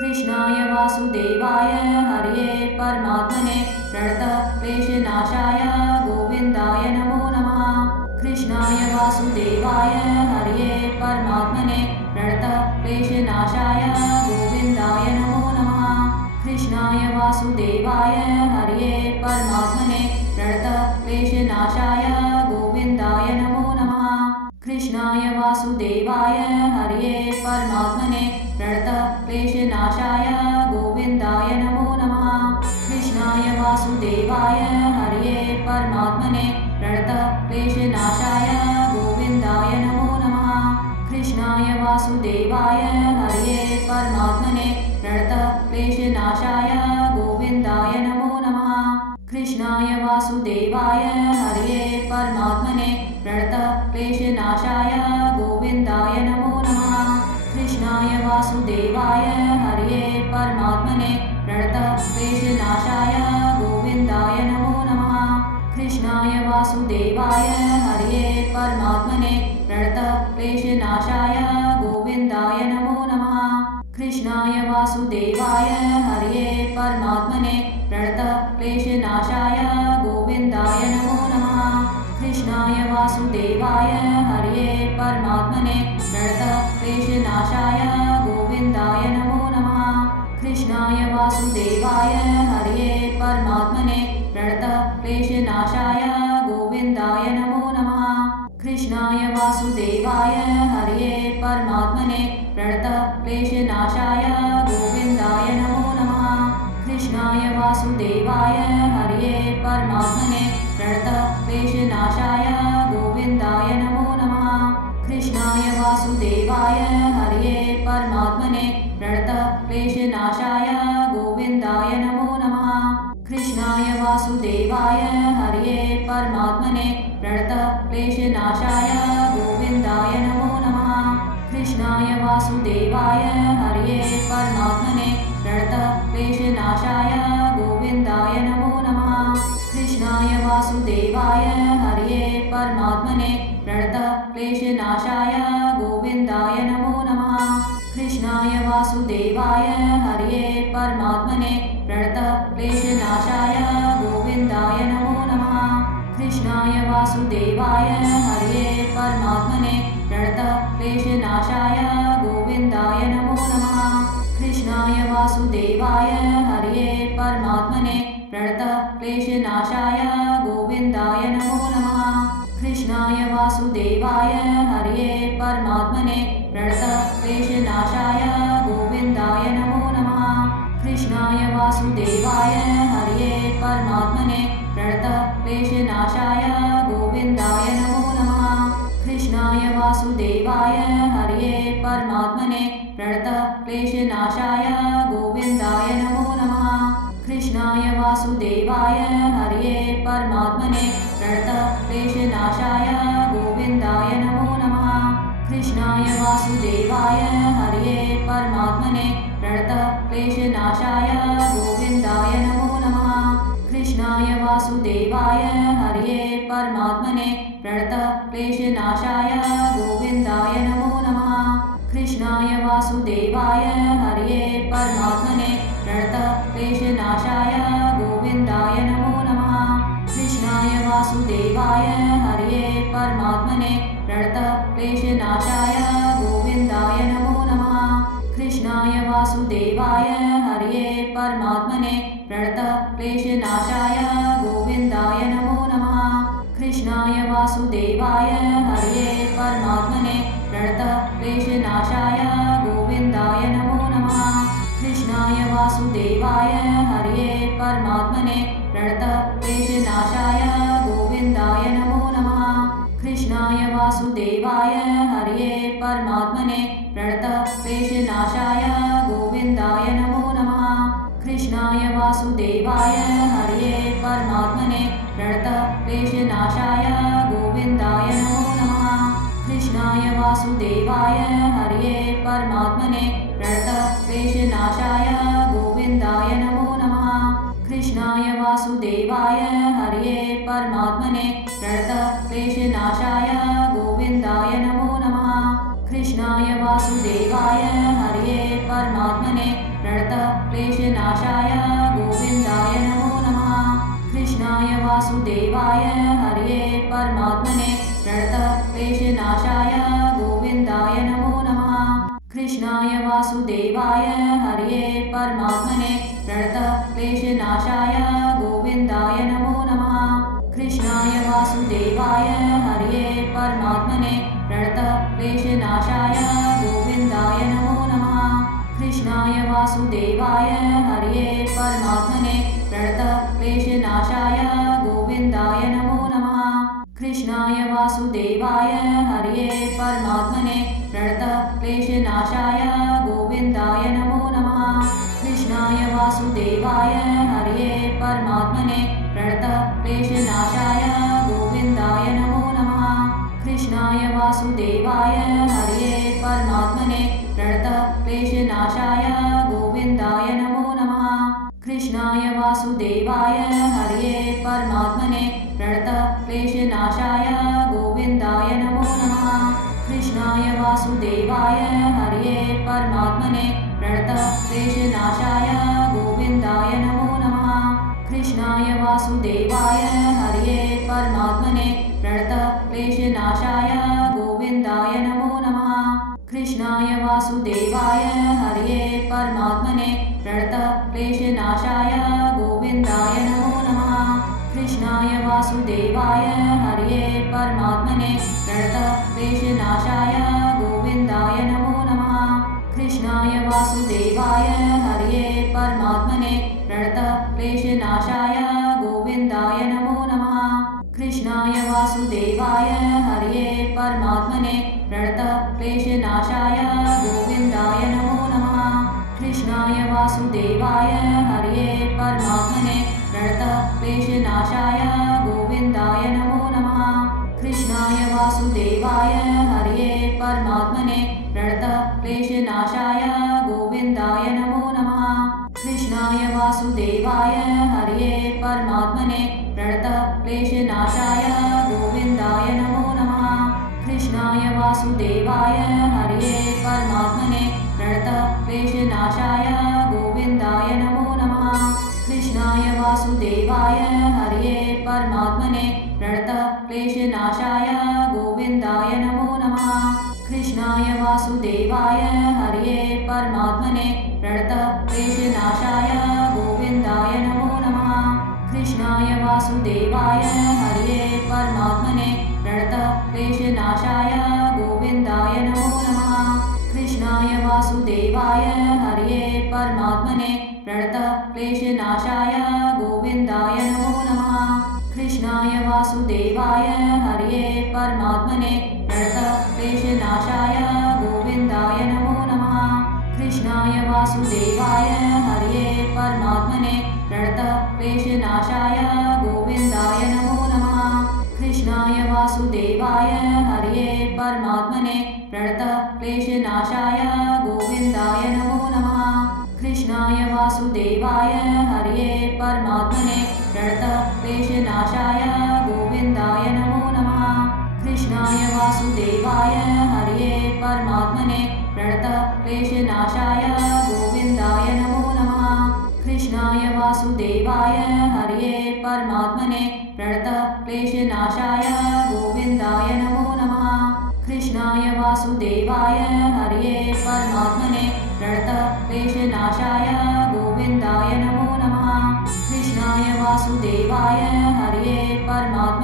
कृष्णाय वासुदेवाय हरये परमात्मने प्रणतक्लेशनाशाय गोविन्दाय नमो नमः। कृष्णाय वासुदेवाय हरये परमात्मने प्रणतक्लेशनाशाय गोविन्दाय नमो नमः। कृष्णाय वासुदेवाय हरये परमात्मने प्रणतक्लेशनाशाय गोविन्दाय नमो नमः। कृष्णाय वासुदेवाय हरये परमात्मने प्रणतक्लेशनाशाय गोविन्दाय नमो नमः। कृष्णाय वासुदेवाय हरये परमात्मने प्रणतक्लेशनाशाय गोविन्दाय नमो नमः। कृष्णाय वासुदेवाय हरये परमात्मने प्रणतक्लेशनाशाय गोविन्दाय नमो नमः। कृष्णाय वासुदेवाय हरये परमात्मने प्रणतक्लेशनाशाय गोविन्दाय नमो नमः। कृष्णाय वासुदेवाय हरये परमात्मने प्रणतक्लेशनाशाय गोविन्दाय नमो नमः। कृष्णाय वासुदेवाय हरये परमात्मने प्रणतक्लेशनाशाय गोविन्दाय नमो नमः। कृष्णाय वासुदेवाय हरये परमात्मने प्रणतक्लेशनाशाय गोविन्दाय नमो नमः। कृष्णाय वासुदेवाय हरये परमात्मने प्रणतक्लेशनाशाय गोविन्दाय नमो नमः। कृष्णाय वासुदेवाय हरये परमात्मने प्रणतक्लेशनाशाय गोविन्दाय नमो नमः। कृष्णाय वासुदेवाय हरये परमात्मने प्रणतक्लेशनाशाय गोविन्दाय नमो नमः। कृष्णाय वासुदेवाय हरये परमात्मने प्रणतक्लेशनाशाय गोविन्दाय नमो नमः। कृष्णाय वासुदेवाय हरये परमात्मने प्रणतक्लेशनाशाय गोविन्दाय नमो नमः। कृष्णाय वासुदेवाय हरये परमात्मने प्रणतक्लेशनाशाय गोविन्दाय नमो नमः। कृष्णाय वासुदेवाय हरये परमात्मने प्रणतक्लेशनाशाय गोविन्दाय नमो नमः। कृष्णाय वासुदेवाय हरये परमात्मने प्रणतक्लेशनाशाय गोविन्दाय नमो नमः। कृष्णाय वासुदेवाय हरये परमात्मने प्रणतक्लेशनाशाय गोविन्दाय नमो नमः। कृष्णाय वासुदेवाय हरये परमात्मने प्रणतक्लेशनाशाय गोविन्दाय नमो नमः। कृष्णाय वासुदेवाय हरये परमात्मने प्रणतक्लेशनाशाय गोविन्दाय नमो नमः। कृष्णाय वासुदेवाय हरये परमात्मने प्रणतक्लेशनाशाय गोविन्दाय नमो नमः। कृष्णाय वासुदेवाय हरये परमात्मने प्रणतक्लेशनाशाय गोविन्दाय नमो नमः। कृष्णाय वासुदेवाय हरये परमात्मने प्रणतक्लेशनाशाय गोविन्दाय नमो नमः। कृष्णाय वासुदेवाय हरये परमात्मने प्रणतक्लेशनाशाय गोविन्दाय नमो नमः। कृष्णाय वासुदेवाय हरये परमात्मने प्रणतक्लेशनाशाय गोविन्दाय नमो नमः। कृष्णाय वासुदेवाय हरये परमात्मने प्रणतक्लेशनाशाय गोविन्दाय नमो नमः। कृष्णाय वासुदेवाय हरये परमात्मने प्रणतक्लेशनाशाय गोविन्दाय नमो नमः। कृष्णाय वासुदेवाय हरये परमात्मने प्रणतक्लेशनाशाय गोविन्दाय नमो नमः। कृष्णाय वासुदेवाय हरये परमात्मने प्रणतक्लेशनाशाय गोविन्दाय नमो नमः। कृष्णाय वासुदेवाय हरये परमात्मने प्रणतक्लेशनाशाय गोविन्दाय नमो नमः। कृष्णाय वासुदेवाय हरये परमात्मने प्रणतक्लेशनाशाय गोविन्दाय नमो नमः। कृष्णाय वासुदेवाय हरये परमात्मने प्रणतक्लेशनाशाय गोविन्दाय नमो नमः। कृष्णाय वासुदेवाय हरये परमात्मने प्रणतक्लेशनाशाय गोविन्दाय नमो नमः। कृष्णाय वासुदेवाय हरये परमात्मने प्रणतक्लेशनाशाय गोविन्दाय नमो नमः। कृष्णाय वासुदेवाय हरये परमात्मने प्रणतक्लेशनाशाय गोविन्दाय नमो नमः। कृष्णाय वासुदेवाय हरये परमात्मने प्रणतक्लेशनाशाय गोविन्दाय नमो नमः। कृष्णाय वासुदेवाय हरये परमात्मने प्रणतक्लेशनाशाय गोविन्दाय नमो नमः। कृष्णाय वासुदेवाय हरये परमात्मने प्रणतक्लेशनाशाय गोविन्दाय नमो नमः। कृष्णाय वासुदेवाय हरये परमात्मने प्रणतक्लेशनाशाय गोविन्दाय नमो नमः। कृष्णाय वासुदेवाय हरये परमात्मने प्रणतक्लेशनाशाय गोविन्दाय नमो नमः। कृष्णाय वासुदेवाय हरये परमात्मने प्रणतक्लेशनाशाय गोविन्दाय नमो नमः। कृष्णाय वासुदेवाय हरये परमात्मने प्रणतक्लेशनाशाय गोविन्दाय नमो नमः। कृष्णाय वासुदेवाय हरये परमात्मने प्रणतक्लेशनाशाय गोविन्दाय नमो नमः। कृष्णाय वासुदेवाय हरये परमात्मने प्रणतक्लेशनाशाय गोविन्दाय नमो नमः। कृष्णाय वासुदेवाय हरये परमात्मने प्रणतक्लेशनाशाय गोविन्दाय नमो नमः। कृष्णाय वासुदेवाय हरये परमात्मने प्रणतक्लेशनाशाय गोविन्दाय नमो नमः। कृष्णाय वासुदेवाय हरये परमात्मने प्रणतक्लेशनाशाय गोविन्दाय नमो नमः। कृष्णाय वासुदेवाय हरये परमात्मने प्रणतक्लेशनाशाय गोविन्दाय नमो नमः। कृष्णाय वासुदेवाय हरये परमात्मने प्रणतक्लेशनाशाय गोविन्दाय नमो नमः। कृष्णाय वासुदेवाय हरये परमात्मने प्रणतक्लेशनाशाय गोविन्दाय नमो नमः। कृष्णाय वासुदेवाय हरये परमात्मने प्रणतक्लेशनाशाय गोविन्दाय नमो नमः। कृष्णाय वासुदेवाय हरये परमात्मने प्रणतक्लेशनाशाय गोविन्दाय नमो नमः। कृष्णाय वासुदेवाय हरये परमात्मने प्रणतक्लेशनाशाय गोविन्दाय नमो नमः। कृष्णाय वासुदेवाय हरये परमात्मने प्रणतक्लेशनाशाय गोविन्दाय नमो नमः। कृष्णाय वासुदेवाय हरये परमात्मने प्रणतक्लेशनाशाय गोविन्दाय नमो नमः। कृष्णाय वासुदेवाय हरये परमात्मने प्रणतक्लेशनाशाय गोविन्दाय नमो नमः। कृष्णाय वासुदेवाय हरये परमात्मने प्रणतक्लेशनाशाय गोविन्दाय नमो नमः। कृष्णाय वासुदेवाय हरये परमात्मने प्रणतक्लेशनाशाय गोविन्दाय नमो नमः। कृष्णाय वासुदेवाय हरये परमात्मने प्रणतक्लेशनाशाय गोविन्दाय नमो नमः। कृष्णाय वासुदेवाय हरये परमात्मने प्रणतक्लेशनाशाय गोविन्दाय नमो नमः। कृष्णाय वासुदेवाय हरये परमात्मने प्रणतक्लेशनाशाय गोविन्दाय नमो नमः। कृष्णाय वासुदेवाय हरये परमात्मने प्रणतक्लेशनाशाय गोविन्दाय नमो नमः। कृष्णाय वासुदेवाय हरये परमात्मने प्रणतक्लेशनाशाय गोविन्दाय नमो नमः। कृष्णाय वासुदेवाय हरये परमात्मने प्रणतक्लेशनाशाय गोविन्दाय नमो नमः। कृष्णाय वासुदेवाय हरये परमात्मने प्रणतक्लेशनाशाय गोविन्दाय नमो नमः। कृष्णाय वासुदेवाय हरये परमात्मने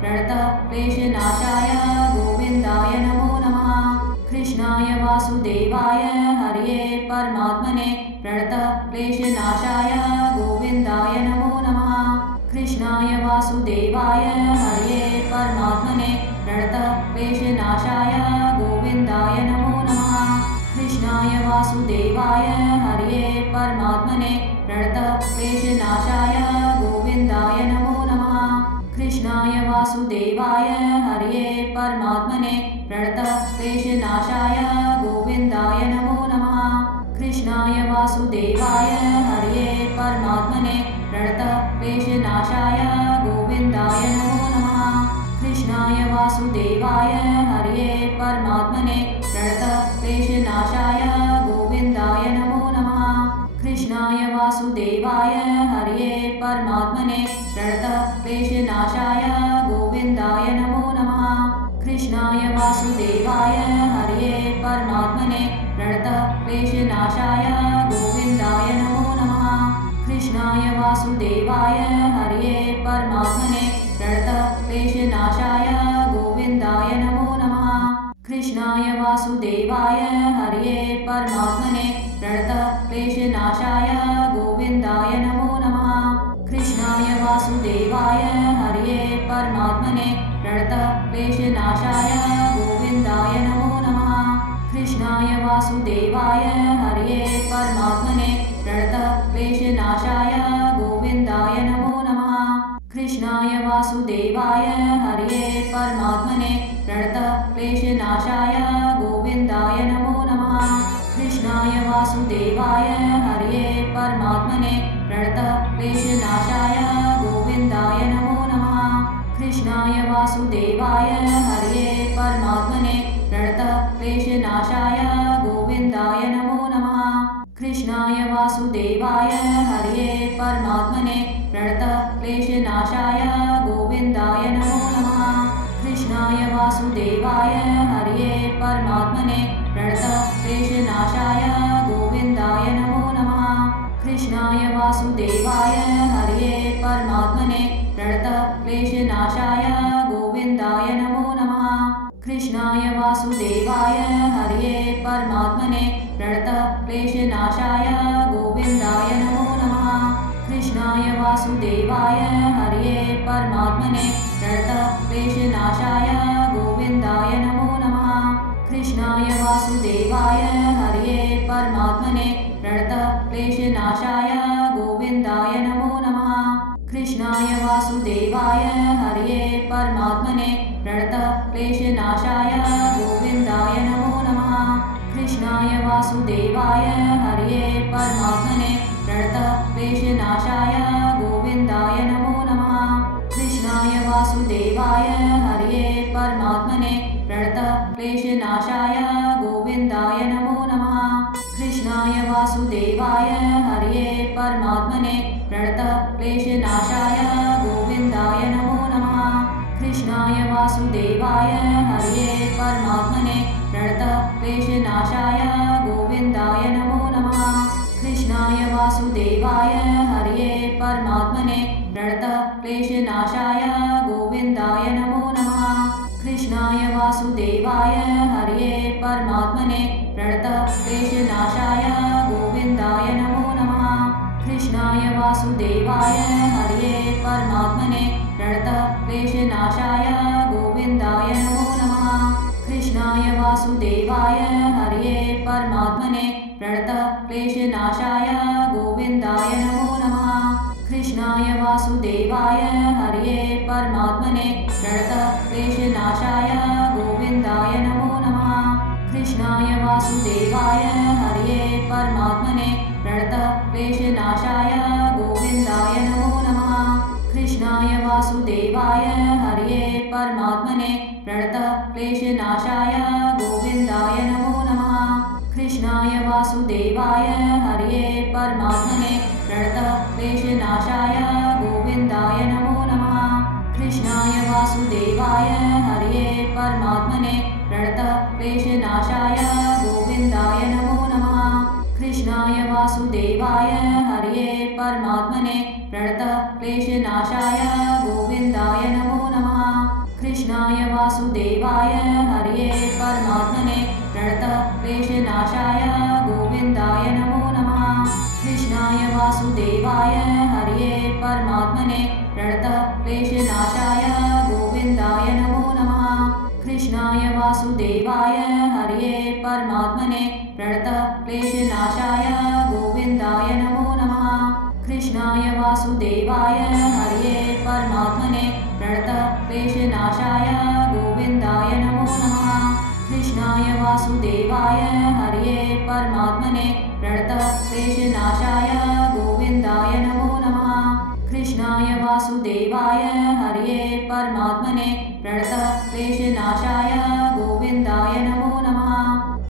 प्रणतक्लेशनाशाय गोविन्दाय नमो नमः। कृष्णाय वासुदेवाय हरये परमात्मने प्रणतक्लेशनाशाय गोविन्दाय नमो नमः। कृष्णाय वासुदेवाय हरये परमात्मने प्रणतक्लेशनाशाय गोविन्दाय नमो नमः। कृष्णाय वासुदेवाय हरये परमात्मने प्रणतक्लेशनाशाय गोविन्दाय नमो नमः। कृष्णाय वासुदेवाय हरये परमात्मने प्रणतक्लेशनाशाय गोविन्दाय नमो नमः। कृष्णाय वासुदेवाय हरये परमात्मने प्रणतक्लेशनाशाय गोविन्दाय नमो नमः। कृष्णाय वासुदेवाय हरये परमात्मने प्रणतक्लेशनाशाय गोविन्दाय नमो नमः। कृष्णाय कृष्णाय वासुदेवाय हरये परमात्मने प्रणतक्लेशनाशाय गोविन्दाय नमो नमः। कृष्णाय वासुदेवाय हरये परमात्मने प्रणतक्लेशनाशाय गोविन्दाय नमो नमः। कृष्णाय वासुदेवाय हरये परमात्मने प्रणतक्लेशनाशाय गोविन्दाय नमो नमः। कृष्णाय वासुदेवाय हरये परमात्मने प्रणतक्लेशनाशाय गोविन्दाय नमो नमः। कृष्णाय वासुदेवाय हरये परमात्मने प्रणतक्लेशनाशाय गोविन्दाय नमो नमः। कृष्णाय वासुदेवाय हरये परमात्मने प्रणतक्लेशनाशाय गोविन्दाय नमो नमः। कृष्णाय वासुदेवाय हरये परमात्मने प्रणतक्लेशनाशाय गोविन्दाय नमो नमः। कृष्णाय वासुदेवाय हरये परमात्मने प्रणतक्लेशनाशाय गोविन्दाय नमो नमः। कृष्णाय वासुदेवाय हरये परमात्मने प्रणतक्लेशनाशाय गोविन्दाय नमो नमः। कृष्णाय वासुदेवाय हरये परमात्मने प्रणतक्लेशनाशाय गोविन्दाय नमो नमः। कृष्णाय वासुदेवाय हरये परमात्मने प्रणतक्लेशनाशाय गोविन्दाय नमो नमः। कृष्णाय वासुदेवाय हरये परमात्मने प्रणतक्लेशनाशाय गोविन्दाय नमो नमः। कृष्णाय वासुदेवाय हरये परमात्मने प्रणतक्लेशनाशाय गोविन्दाय नमो नमः। कृष्णाय वासुदेवाय हरये परमात्मने प्रणतक्लेशनाशाय गोविन्दाय नमो नमः। कृष्णाय वासुदेवाय हरये परमात्मने प्रणतक्लेशनाशाय गोविन्दाय नमो नमः। कृष्णाय वासुदेवाय हरये परमात्मने प्रणतक्लेशनाशाय गोविन्दाय नमो नमः। कृष्णाय वासुदेवाय हरये परमात्मने प्रणतक्लेशनाशाय गोविन्दाय नमो नमः। कृष्णाय वासुदेवाय हरये परमात्मने प्रणतक्लेशनाशाय गोविन्दाय नमो नमः। कृष्णाय वासुदेवाय हरये परमात्मने प्रणतक्लेशनाशाय गोविन्दाय नमो नमः। कृष्णाय वासुदेवाय हरये परमात्मने प्रणतक्लेशनाशाय गोविन्दाय नमो नमः। कृष्णाय वासुदेवाय हरये परमात्मने प्रणतक्लेशनाशाय गोविन्दाय नमो नमः। कृष्णाय वासुदेवाय हरये परमात्मने प्रणतक्लेशनाशाय गोविन्दाय नमो नमः। कृष्णाय वासुदेवाय हरये परमात्मने प्रणतक्लेशनाशाय गोविन्दाय नमो नमः। कृष्णाय वासुदेवाय हरये परमात्मने प्रणतक्लेशनाशाय गोविन्दाय नमो नमः। कृष्णाय वासुदेवाय हरये परमात्मने प्रणतक्लेशनाशाय गोविन्दाय नमो नमः। कृष्णाय वासुदेवाय हरये परमात्मने प्रणतक्लेशनाशाय गोविन्दाय नमो नमः। कृष्णाय वासुदेवाय हरये परमात्मने प्रणतक्लेशनाशाय गोविन्दाय नमो नमः। कृष्णाय वासुदेवाय हरये परमात्मने प्रणतक्लेशनाशाय गोविन्दाय नमो नमः। कृष्णाय वासुदेवाय हरये परमात्मने प्रणतक्लेशनाशाय गोविन्दाय नमो नमः। कृष्णाय वासुदेवाय हरये परमात्मने प्रणतक्लेशनाशाय गोविन्दाय नमो नमः। कृष्णाय वासुदेवाय हरये परमात्मने प्रणतक्लेशनाशाय गोविन्दाय नमो नमः। कृष्णाय वासुदेवाय हरये परमात्मने प्रणतक्लेशनाशाय गोविन्दाय नमो नमः। कृष्णाय वासुदेवाय हरये परमात्मने प्रणतक्लेशनाशाय गोविन्दाय नमो नमः। कृष्णाय वासुदेवाय हरये परमात्मने प्रणतक्लेशनाशाय गोविन्दाय नमो नमः। कृष्णाय वासुदेवाय हरये परमात्मने प्रणतक्लेशनाशाय गोविन्दाय नमो नमः। कृष्णाय वासुदेवाय हरये परमात्मने प्रणतक्लेशनाशाय गोविन्दाय नमो नमः।